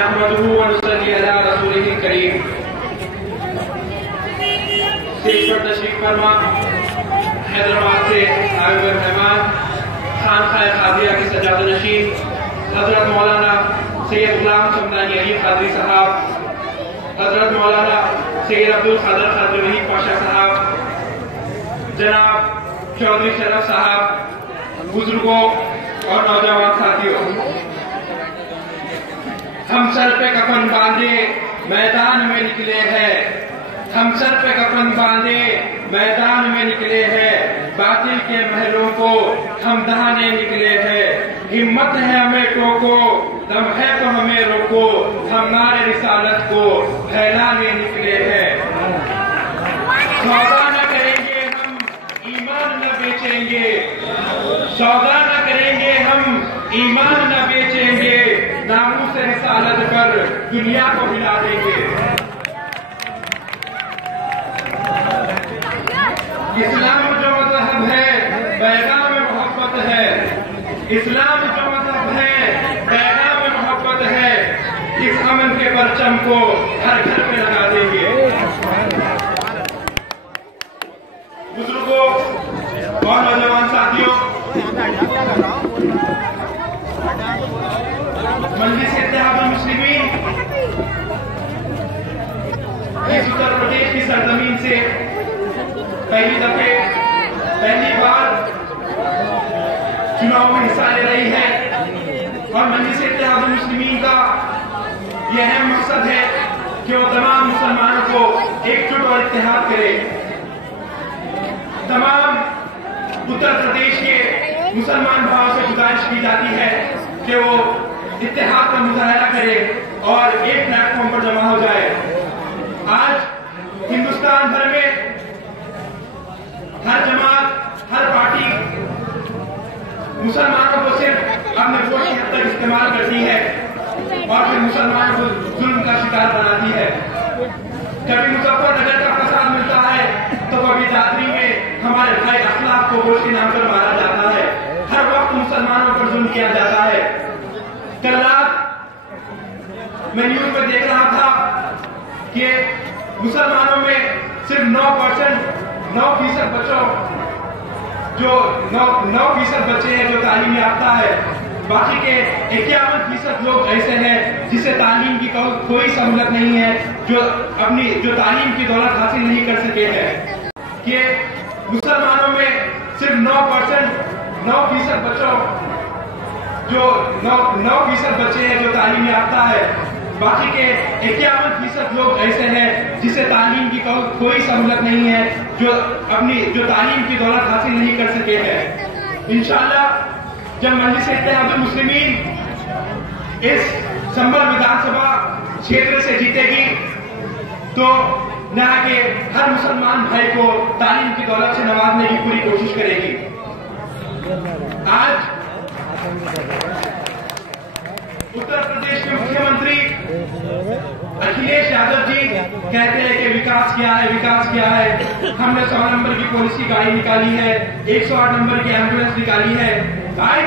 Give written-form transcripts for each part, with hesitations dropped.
नहमदुहु व नुसल्ली अला रसूलिहिल करीम। स्टेज पर तशरीफ फरमा हैदराबाद से आए हुए मेहमान खानखाए खादिया के सजादनशीन हजरत मौलाना सैयद गुलाम समदानी अली कादरी साहब, हजरत मौलाना सैयद अब्दुल कादर कादरी वहीद पाशा साहब, जनाब चौधरी शरफ साहब, बुजुर्गों और नौजवान साथियों, हम सर पे कफन बांधे मैदान में निकले हैं, हम सर पे कफन बांधे मैदान में निकले हैं, बातिल के महलों को हम दहाने निकले हैं। हिम्मत है हमें टोको, दम है तो हमें रोको, हम नारे रिसालत को फैलाने निकले हैं। सौदा न करेंगे हम ईमान न बेचेंगे, सौदा न करेंगे हम ईमान न बेचेंगे, नामूस रिसालत पर दुनिया को हिला देंगे। इस्लाम जो मजहब है पैगाम में मोहब्बत है, इस्लाम जो मजहब है पैगाम में मोहब्बत है, इस अमन के परचम को हर घर में लगा देंगे। बुजुर्गों और नौजवान साथियों, मजलिस इत्तेहादुल मुस्लिमीन इस उत्तर प्रदेश की सरजमीन से पहली बार चुनाव में हिस्सा ले रही है और मजलिस इत्तेहादुल मुस्लिमीन का यह अहम मकसद है कि वो तमाम मुसलमानों को एकजुट और इत्तेहाद करे। तमाम उत्तर प्रदेश के मुसलमान भाइयों से गुजारिश की जाती है कि वो इत्तेहाद का मुजाहरा करे और एक प्लेटफॉर्म पर जमा हो जाए। आज हिंदुस्तान भर में हर जमात, हर पार्टी मुसलमानों को सिर्फ अपने वोट की हद तक इस्तेमाल करती है और फिर मुसलमानों को जुल्म का शिकार बनाती है। कभी मुजफ्फरनगर का फसाद मिलता है तो कभी दादरी में हमारे भाई अखलाक को वोट के नाम पर मारा जाता है। हर वक्त मुसलमानों पर जुल्म किया जाता है। कल रात मैं न्यूज में देख रहा था कि मुसलमानों में सिर्फ 9% बच्चों जो 9% बच्चे हैं जो तालीम याफ्ता है, बाकी के 51% लोग ऐसे हैं जिसे तालीम की कोई सहूलत नहीं है, जो तालीम की दौलत हासिल नहीं कर सके हैं। कि मुसलमानों में सिर्फ 9% बच्चों जो 9% बच्चे हैं जो तालीम याफ्ता है, बाकी के 51% लोग ऐसे हैं जिसे तालीम की कोई सहूलत नहीं है, जो तालीम की दौलत हासिल नहीं कर सके हैं। इंशाअल्लाह जब मजलिस इत्तेहादुल मुस्लिमीन इस संभल विधानसभा क्षेत्र से जीतेगी तो यहाँ के हर मुसलमान भाई को तालीम की दौलत से नवाजने की पूरी कोशिश करेगी। आज उत्तर प्रदेश के मुख्यमंत्री अखिलेश यादव जी कहते हैं कि विकास क्या है, विकास क्या है। हमने 100 नंबर की पुलिस की गाड़ी निकाली है, 108 नंबर की एम्बुलेंस निकाली है। भाई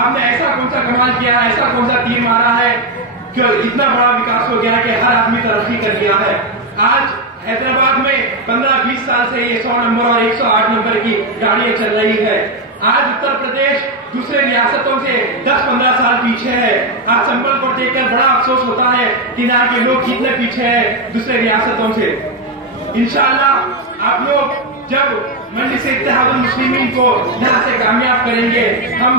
आपने ऐसा कौन सा कमाल किया है, ऐसा कौन सा तीर मारा है कि इतना बड़ा विकास हो गया है कि हर आदमी तरक्की कर लिया है। आज हैदराबाद में 15-20 साल से ये 100 नंबर और 108 नंबर की गाड़ियां चल रही है। आज उत्तर प्रदेश दूसरे रियासतों से 10-15 साल पीछे है। आज संभल को देखकर बड़ा अफसोस होता है कि यहाँ के लोग कितने पीछे हैं दूसरे रियासतों से। इंशाअल्लाह आप लोग जब मजलिस इत्तेहादुल मुस्लिमीन को यहाँ से कामयाब करेंगे, हम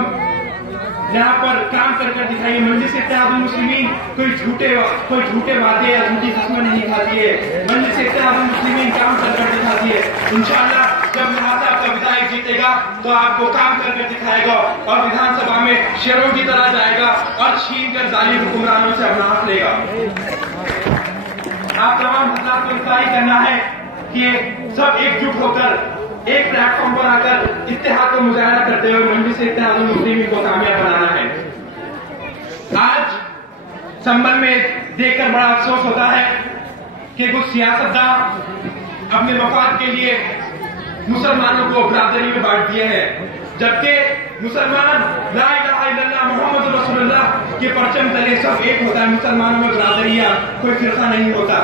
यहाँ पर काम कर दिखाइए। मजलिस इत्तेहादुल मुस्लिमीन कोई झूठे वादे या झूठी कस्में नहीं खाती है। मजलिस इत्तेहादुल मुस्लिमीन काम कर दिखाती है। इंशाअल्लाह जब यहाँ से आपका विधायक जीतेगा तो आपको काम कर दिखाएगा और विधानसभा में शेरों की तरह जाएगा और छीन कर जालिम हुक्मरानों से अपना हक लेगा। आप तमाम हजरात को इंतजार करना है कि सब एकजुट होकर एक प्लेटफॉर्म पर आकर इत्तेहाद को मुजाहरा करते हुए मजलिस इत्तेहादुल मुस्लिमीन को कामयाब बनाना है। आज संभल में देखकर बड़ा अफसोस होता है कि कुछ सियासतदान अपने मफाद के लिए मुसलमानों को बरादरी में बांट दिए हैं, जबकि मुसलमान ला इलाहा इल्लल्लाह मुहम्मद रसूलुल्लाह के परचम तले सब एक होता है। मुसलमानों में बरादरियां, कोई फिरका नहीं होता।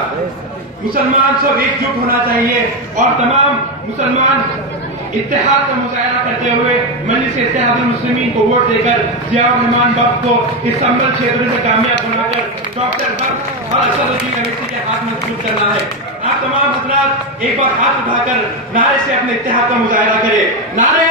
मुसलमान सब एकजुट होना चाहिए और तमाम मुसलमान इत्तेहाद का मुजाहरा करते हुए मजलिस इत्तेहादुल मुस्लिमीन को वोट देकर जियाउर रहमान बख्श को इस संबल क्षेत्र से कामयाब बनाकर डॉक्टर बख्श और असदुद्दीन अवैसी के हाथ मजबूत करना है। आप तमाम हजरात एक बार हाथ उठाकर नारे से अपने इत्तेहाद का मुजाहरा करें। नारे